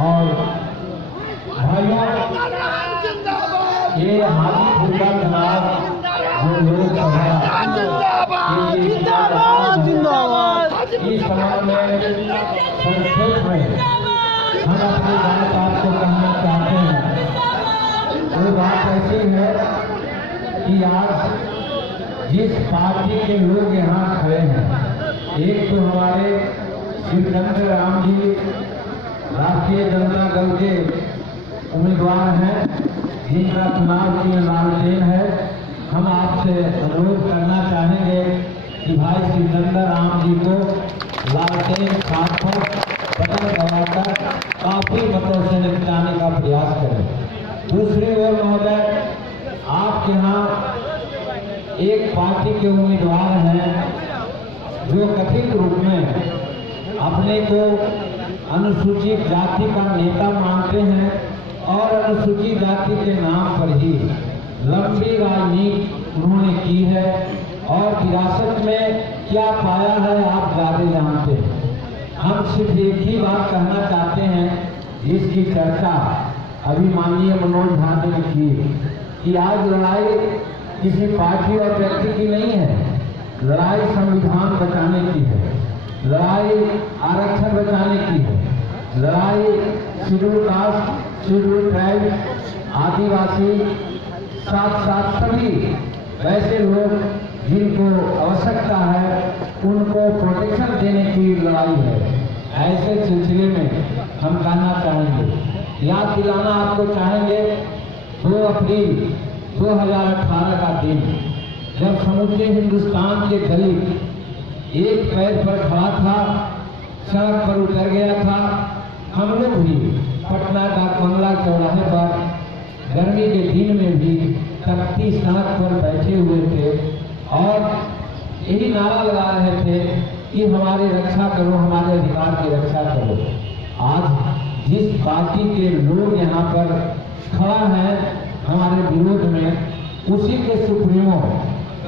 और भाइयों, ये हाजीपुर का चुनाव जो लोकसभा इस समय में संक्षेप में हम अपनी बात को कहना चाहते हैं। वो बात ऐसी है कि आज जिस पार्टी के लोग यहाँ खड़े हैं, एक तो हमारे शिवचंद्र राम जी राष्ट्रीय जनता दल के उम्मीदवार हैं, जिनका चुनाव की लालटेन है। हम आपसे अनुरोध करना चाहेंगे कि भाई शिवचंद्र राम जी को लालटेन सार्थक बटन दबाकर काफी मतों से निपटाने का प्रयास करें। दूसरी ओर महोदय, आपके यहाँ एक पार्टी के उम्मीदवार हैं जो कथित रूप में अपने को अनुसूचित जाति का नेता मानते हैं और अनुसूचित जाति के नाम पर ही लंबी राजनीति उन्होंने की है और विरासत में क्या पाया है आप ज्यादा जानते हैं। हम सिर्फ एक ही बात कहना चाहते हैं, जिसकी चर्चा अभी माननीय मनोज झा ने की कि आज लड़ाई किसी पार्टी और व्यक्ति की नहीं है, लड़ाई संविधान बचाने की है, लड़ाई आरक्षण बचाने की है, लड़ाई शेड्यूल कास्ट, शेड्यूल ट्राइब, आदिवासी, साथ साथ सभी वैसे लोग जिनको आवश्यकता है उनको प्रोटेक्शन देने की लड़ाई है। ऐसे सिलसिले में हम कहना चाहेंगे, याद दिलाना आपको चाहेंगे 2 अप्रैल 2018 का दिन, जब समूचे हिंदुस्तान के दलित एक पैर पर खड़ा था, सड़क पर उतर गया था। हम लोग भी पटना का कमला चौराहे पर गर्मी के दिन में भी तख्ती सड़क पर बैठे हुए थे और यही नारा लगा रहे थे कि हमारी रक्षा करो, हमारे अधिकार की रक्षा करो। आज जिस पार्टी के लोग यहाँ पर खड़ा है हमारे विरोध में, उसी के सुप्रीमो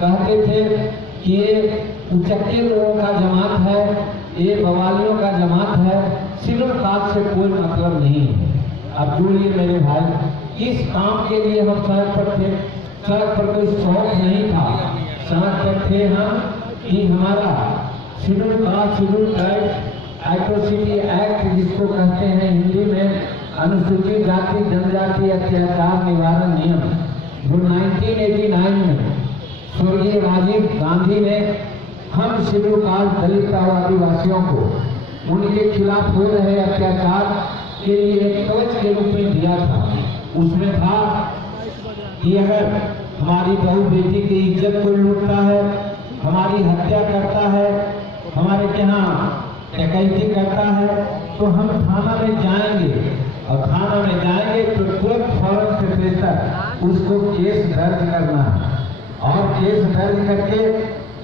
कहते थे कि ये उचक्के लोगों का जमात है, ये बवालियों का जमात है, शेड्यूल कास्ट से कोई मतलब नहीं है। अब जोड़िए मेरे भाई, किस काम के लिए हम सड़क पर थे? सड़क पर कोई शौक नहीं था, सड़क पर थे हम कि हमारा schedule caste, schedule tribe, atrocity act जिसको कहते हैं हिंदी में अनुसूचित जाति जनजाति अत्याचार निवारण नियम, जो 1989 में स्वर्गीय राजीव गांधी ने हम शेड्यूल कास्ट दलित और आदिवासियों को उनके खिलाफ हो रहे अत्याचार के लिए एक कवच के रूप में दिया था। उसमें था कि अगर हमारी बहू बेटी की इज्जत को लूटता है, हमारी हत्या करता है, हमारे यहाँ डकैती करता है, तो हम थाना में जाएंगे और थाना में जाएंगे तो तुरंत फौरन से बेहतर उसको केस दर्ज करना है और केस दर्ज करके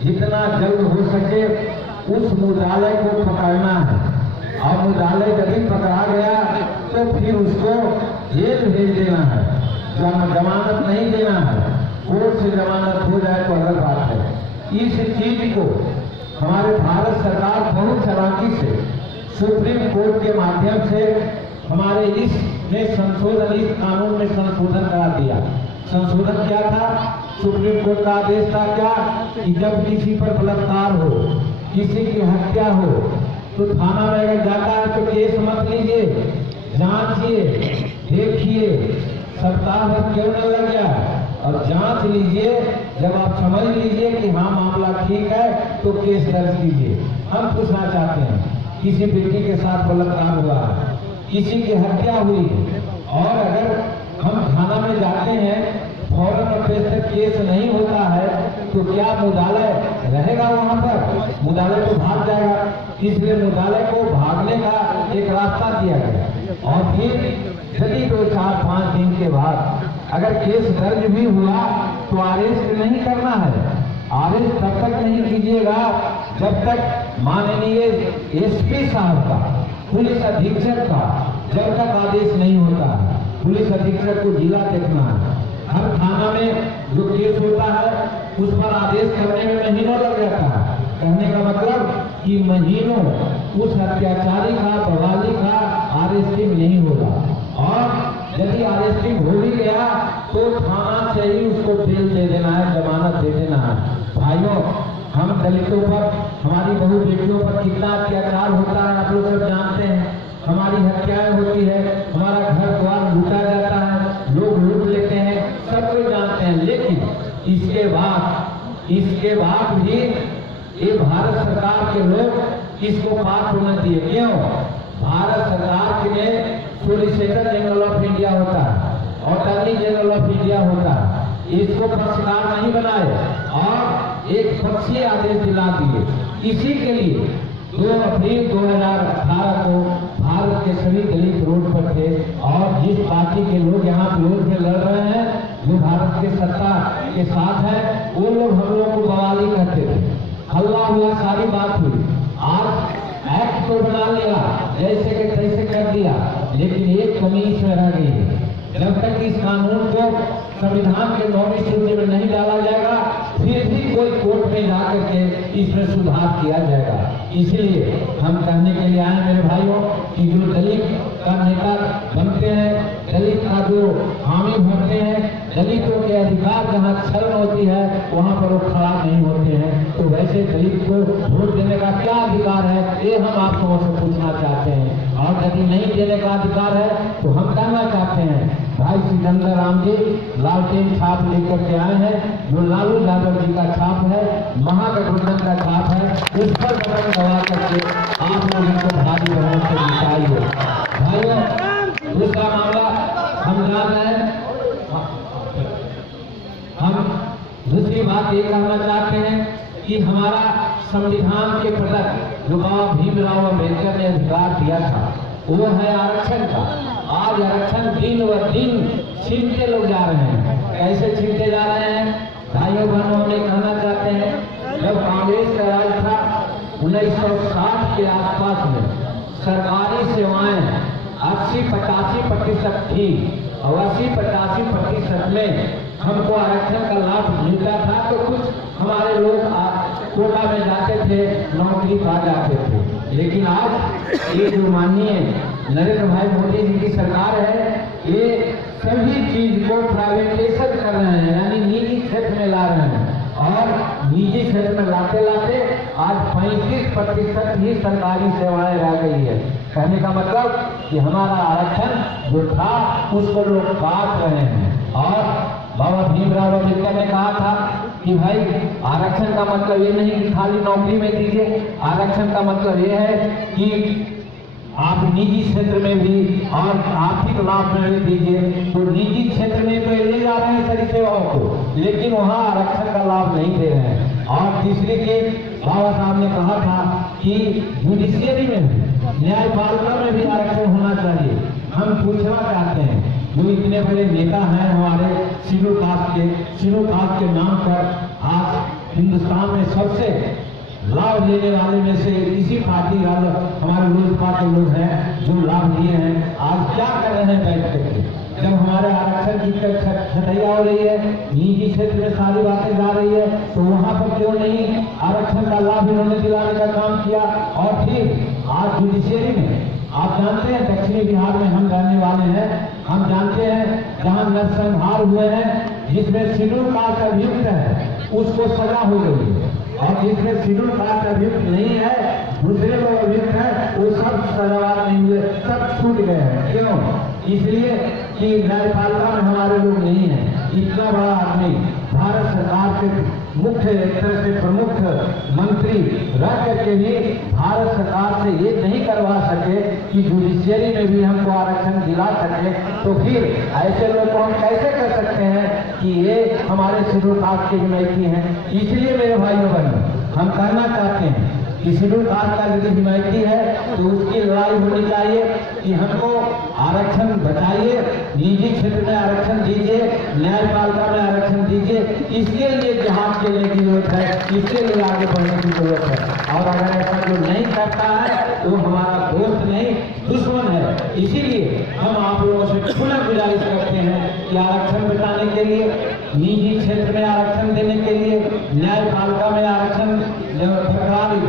जितना जल्द हो सके उस मुद्दालय को पकड़ना है और मुद्दालय यदि पकड़ा गया तो फिर उसको जेल भेज देना है, जमानत नहीं देना है। कोर्ट से जमानत हो जाए तो अलग बात है। इस चीज को हमारे भारत सरकार बहुत चालाकी से सुप्रीम कोर्ट के माध्यम से हमारे इसमें संशोधन, इस कानून में संशोधन करा दिया। संशोधन क्या था? सुप्रीम कोर्ट का आदेश था क्या कि जब किसी पर बलात्कार हो, किसी की हत्या हो, तो थाना में अगर जाता है तो केस मत लीजिए, जांचिए, देखिए सप्ताह भर क्यों न लग जाए और जांच लीजिए। जब आप समझ लीजिए कि हाँ मामला ठीक है तो केस दर्ज कीजिए। हम पूछना चाहते हैं, किसी बेटी के साथ बलात्कार हुआ है, किसी की हत्या हुई और अगर हम थाना में जाते हैं, फौरन अपेक्षित केस नहीं होता है तो क्या मुद्दालय रहेगा वहां पर? मुद्दालय तो भाग जाएगा। इसलिए मुद्दालय को भागने का एक रास्ता दिया गया और फिर यदि 2, 4, 5 दिन के बाद अगर केस दर्ज भी हुआ तो अरेस्ट नहीं करना है। अरेस्ट तब तक नहीं कीजिएगा जब तक माननीय एसपी साहब का, पुलिस अधीक्षक का जब तक आदेश नहीं होता है। पुलिस अधीक्षक को जिला देखना है। हर थाना में जो केस होता है उस पर आदेश करने में महीनों लग जाता है। कहने का मतलब कि महीनों उस अत्याचारी का, बवाली का अरेस्टिंग नहीं होगा, और यदि अरेस्टिंग हो भी गया तो थाना से ही उसको बेल दे देना है, जमानत दे देना है। भाइयों, हम दलितों पर, हमारी बहू बेटियों पर कितना अत्याचार होता है आप लोग सब जानते हैं। हमारी हत्याएं होती है, हमारा घर द्वार लूटा जाता है, लोग लूट लेते हैं, सब कोई जानते हैं। लेकिन इसके बाद भी ये भारत सरकार के लोग इसको पास होने दिए। क्यों? भारत सरकार ने सॉलिसिटर जनरल ऑफ इंडिया होता है, अटॉर्नी जनरल ऑफ इंडिया होता है, इसको पक्षकार नहीं बनाए और एक पक्षीय आदेश दिला दिए। इसी के लिए 2 अप्रैल 2018 को भारत के सभी दलित रोड पर थे, और जिस पार्टी के लोग यहाँ विरोध में लड़ रहे हैं, जो भारत के सत्ता के साथ है, वो लोग हम लोग को बवाली करते थे, हल्ला हुआ, सारी बात हुई। आज एक्ट तो बना लिया, जैसे के तैसे कर दिया, लेकिन एक कमी इसमें रह गई है। जब तक इस कानून को संविधान के 9वीं सूची में नहीं डाला जाएगा, फिर भी कोई कोर्ट में जाकर के इसमें सुधार किया जाएगा। इसलिए हम कहने के लिए आए मेरे भाइयों कि जो दलित का नेता बनते हैं, दलित का जो हामी बनते हैं, दलितों के अधिकार जहाँ छलन होती है वहाँ पर वो खड़ा नहीं होते हैं। तो वैसे दलित को वोट देने का क्या अधिकार है, ये हम आप लोगों से पूछना चाहते हैं। और यदि नहीं देने का अधिकार है तो हम कहना चाहते हैं, भाई सिकंदर राम जी लालटेन छाप लेकर के आए हैं, जो लालू यादव जी का छाप है, महागठबंधन का छाप है, उस पर बटन दबा करके आप लोग इनको भारी बहुमत से जिताइए। भाइयों, दूसरा मामला हम जान रहे हैं, हम दूसरी बात ये कहना चाहते हैं कि हमारा संविधान के प्रति जो बाबा भीमराव अम्बेडकर ने अधिकार दिया था, वो है आरक्षण का। आज आरक्षण दिन व दिन छीनते लोग जा रहे हैं। कैसे छीनते जा रहे हैं? भाइयों बहनों, हम कहना चाहते हैं, जब कांग्रेस का राज था 1960 के आसपास में सरकारी सेवाएं 80-85% थी, और 80-85% में हमको आरक्षण का लाभ मिलता था। तो कुछ हमारे लोग कोटा में जाते थे, नौकरी पा जाते थे। लेकिन आज ये जो माननीय नरेंद्र भाई मोदी जी की सरकार है, ये सभी चीज को प्राइवेटाइजेशन कर रहे हैं, यानी निजी क्षेत्र में ला रहे हैं। और निजी क्षेत्र में लाते लाते आज 35% ही सरकारी सेवाएं रह गई है। कहने का मतलब कि हमारा आरक्षण जो था उसको लोग काट रहे हैं। और बाबा भीमराव अम्बेडकर ने कहा था कि भाई आरक्षण का मतलब ये नहीं कि खाली नौकरी में दीजिए, आरक्षण का मतलब ये है कि आप निजी क्षेत्र में भी और आर्थिक लाभ में भी दीजिए। तो निजी क्षेत्र में तो ले जा रहे हैं सारी सेवाओं को, लेकिन वहाँ आरक्षण का लाभ नहीं दे रहे हैं। और तीसरी चीज, बाबा साहब ने कहा था कि जुडिशियरी में भी, न्यायपालिका में भी आरक्षण होना चाहिए। हम पूछना चाहते हैं, जो इतने बड़े नेता हैं हमारे शेड्यूल कास्ट के नाम पर आज हिंदुस्तान में सबसे लाभ लेने वाले में से इसी पार्टी वाले हमारे लोजपा के लोग हैं जो लाभ लिए हैं। आज क्या कर रहे हैं बैठ करके? जब हमारे आरक्षण की छटैया हो रही है, निजी क्षेत्र में सारी बातें जा रही है, तो वहां पर क्यों नहीं आरक्षण का लाभ इन्होंने दिलाने का काम किया? और फिर आज जुडिशियरी में आप जानते हैं, दक्षिणी बिहार में हम रहने वाले हैं, हम जानते हैं जहां नरसंहार हुए हैं, जिसमें शेड्यूल कास्ट अभियुक्त है उसको सजा हो गई है, और जिसमें शेड्यूल कास्ट अभियुक्त नहीं है, दूसरे लोग अभियुक्त है, वो सब सजावार नहीं हुए, सब छूट गए हैं। क्यों? इसलिए कि न्यायपालिका में हमारे लोग नहीं है। इतना बड़ा आदमी भारत सरकार के मुख्य एक तरह से प्रमुख मंत्री रह करके भी भारत सरकार से ये नहीं करवा सके कि जुडिशियरी में भी हमको आरक्षण दिला सके, तो फिर ऐसे लोग को हम कैसे कर सकते हैं कि ये हमारे शेड्यूल कास्ट के हिमायती हैं? इसलिए मेरे भाइयों बहनों, हम कहना चाहते हैं कि शेड्यूल कास्ट का यदि हिमायती है तो उसकी लड़ाई होनी चाहिए कि हमको आरक्षण बचाइए, निजी क्षेत्र में आरक्षण दीजिए, न्यायपालिका में आरक्षण दीजिए। इसके लिए जहाज खेलने की जरूरत है, इसके लिए आगे बढ़ने की जरूरत है। और अगर ऐसा जो नहीं करता है तो हमारा दोस्त नहीं दुश्मन है। इसीलिए हम आप लोगों से खुला गुजारिश करते हैं कि आरक्षण बचाने के लिए, निजी क्षेत्र में आरक्षण देने के लिए, न्यायपालिका में आरक्षण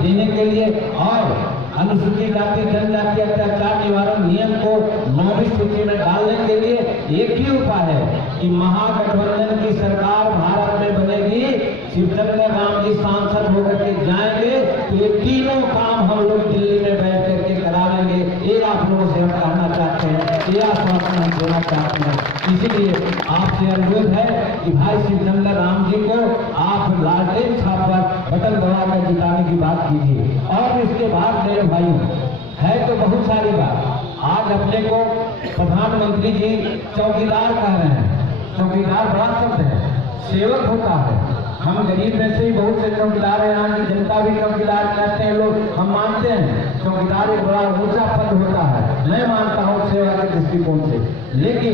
देने के लिए, और अनुसूचित जाति जनजाति अत्याचार निवारण नियम को 9वीं सूची में डालने के लिए एक ही उपाय है कि महागठबंधन की सरकार भारत में बनेगी, शिवचंद्र राम जी सांसद होकर के जाएंगे तो ये तीनों काम हम लोग दिल्ली में बैठ करके करा लेंगे। ये आप लोगों से हम कहना चाहते हैं, ये आश्वासन हम देना चाहते हैं। इसीलिए आपसे अनुरोध है कि भाई शिवचंद्र राम जी को आप लालटेन छाप पर बटन दबा कर जिताने की बात कीजिए। और इसके बाद मेरे भाइयों है तो बहुत सारी बात। आज अपने को प्रधानमंत्री जी चौकीदार कह रहे हैं। चौकीदार बड़ा शब्द है, सेवक होता है। हम गरीब में से ही बहुत से चौकीदार हैं, यहाँ की जनता भी चौकीदार कहते हैं लोग, हम मानते हैं चौकीदार एक बड़ा ऊंचा पद होता है, मैं मानता हूँ सेवा के दृष्टिकोण से। लेकिन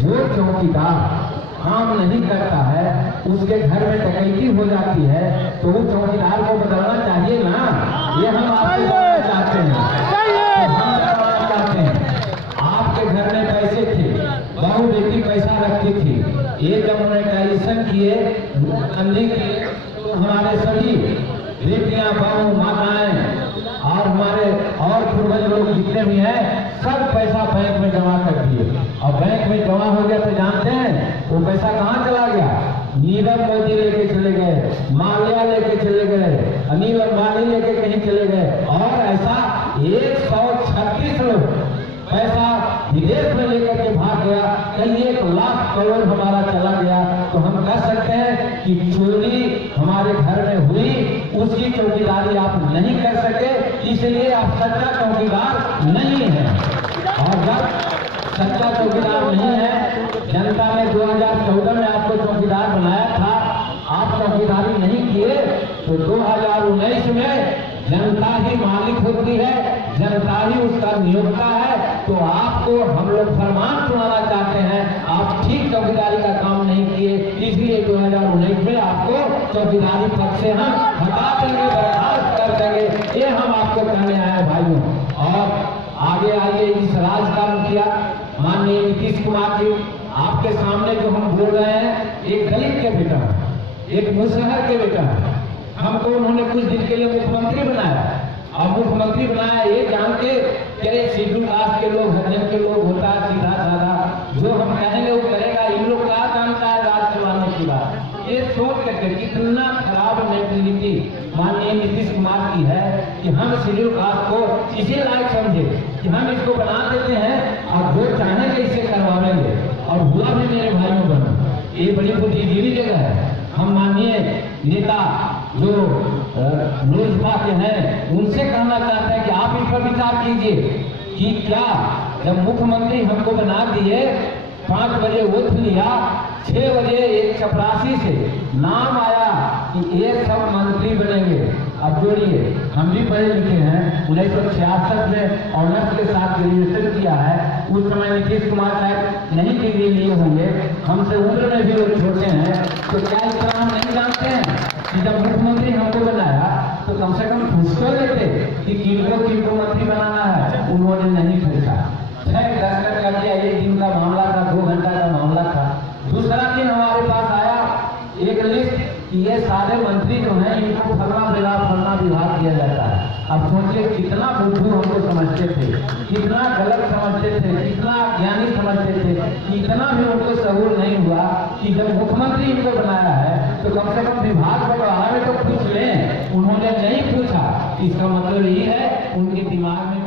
जो चौकीदार काम नहीं करता है, उसके घर में डकैती हो जाती है, तो वो चौकीदार को बदलना चाहिए ना। ये हम आपसे बताना चाहते हैं, हम बताना चाहते हैं। आपके घर में पैसे थे, बहू बेटी पैसा रखती थी, ये जब मोनेटाइजेशन किए अंधी के, तो हमारे सभी बेटियां बहू माताएं और हमारे और पूर्वज लोग जितने भी हैं सब पैसा बैंक में जमा कर दिए। और बैंक में जमा हो गया तो जानते हैं वो पैसा कहाँ चला गया? नीरव मोदी लेके चले गए, माल्या लेके चले गए, अनिल अंबानी लेके कहीं चले गए। और ऐसा 136 लोग पैसा विदेश में लेकर के भाग गया। कई 1 लाख करोड़ हमारा चला गया। तो हम कह सकते हैं कि चोरी हमारे घर में हुई, उसकी चौकीदारी आप नहीं कर सके, इसलिए आप सच्चा चौकीदार नहीं है। और जब सच्चा चौकीदार नहीं है, जनता ने 2014 में आपको चौकीदार बनाया था, आप चौकीदारी नहीं किए, तो 2019 में जनता ही मालिक होती है, जनता ही उसका नियोक्ता है। तो आपको हम लोग फरमान सुनाना चाहते हैं, आप ठीक चौकीदारी का काम नहीं किए, इसलिए 2019 में आपको चौकीदारी पद से हम हटा देंगे, बर्खास्त कर देंगे। ये हम आपको कहने आए भाइयों। और आगे आइए इस राज्य का मुखिया माननीय नीतीश कुमार जी, आपके सामने जो हम बोल रहे हैं, एक दलित के बेटा है, एक मुसहर के बेटा है। हमको उन्होंने कुछ दिन के लिए मुख्यमंत्री बनाया, और मुख्यमंत्री बनाया ये जान के कि शेड्यूल कास्ट के लोग, हरिजन के लोग होता है सीधा साधा, जो हम कहेंगे वो करेगा। इन लोग क्या जानता है राज चलाने की बात। ये सोच करके कितना खराब मेंटेलिटी माननीय नीतीश कुमार की है कि हम शेड्यूल कास्ट को इसी लायक समझे कि हम इसको बना देते हैं और जो चाहेंगे इसे करवाएंगे। और हुआ भी मेरे भाइयों बहनों, ये बड़ी बुद्धिजीवी जगह है। हम माननीय नेता जो लोजपा के हैं उनसे कहना चाहते हैं कि आप इस पर विचार कीजिए कि क्या जब मुख्यमंत्री हमको बना दिए, 5 बजे वोट लिया, 6 बजे एक चपरासी से नाम आया कि ये सब मंत्री बनेंगे। अब जोड़िए, हम भी पढ़े लिखे हैं, 1966 में ऑनर्स के साथ ग्रेजुएशन किया है। उस समय नीतीश कुमार साहब नहीं डिग्री लिए होंगे, हमसे उम्र में भी लोग छोटे हैं। तो क्या इस तरह हम नहीं जानते हैं कि जब मुख्यमंत्री हमको बनाया तो कम से कम पूछ तो लेते कि किनको मंत्री बनाना है? उन्होंने नहीं पूछा। 6-10 मिनट कर दिया, 1 दिन का मामला था, 2 घंटा का मामला था। दूसरा दिन हमारे पास आया एक लिस्ट कि ये सारे मंत्री जो हैं इनको फलना विभाग दिया जाता है। अब सोचिए कितना बुद्धू हमको समझते थे, कितना गलत समझते थे, कितना ज्ञानी समझते थे, इतना भी उनको सहूर नहीं हुआ कि जब मुख्यमंत्री इनको बनाया है तो कम से कम विभाग बंटवारा में तो पूछ लें। उन्होंने नहीं पूछा। इसका मतलब ये है उनके दिमाग में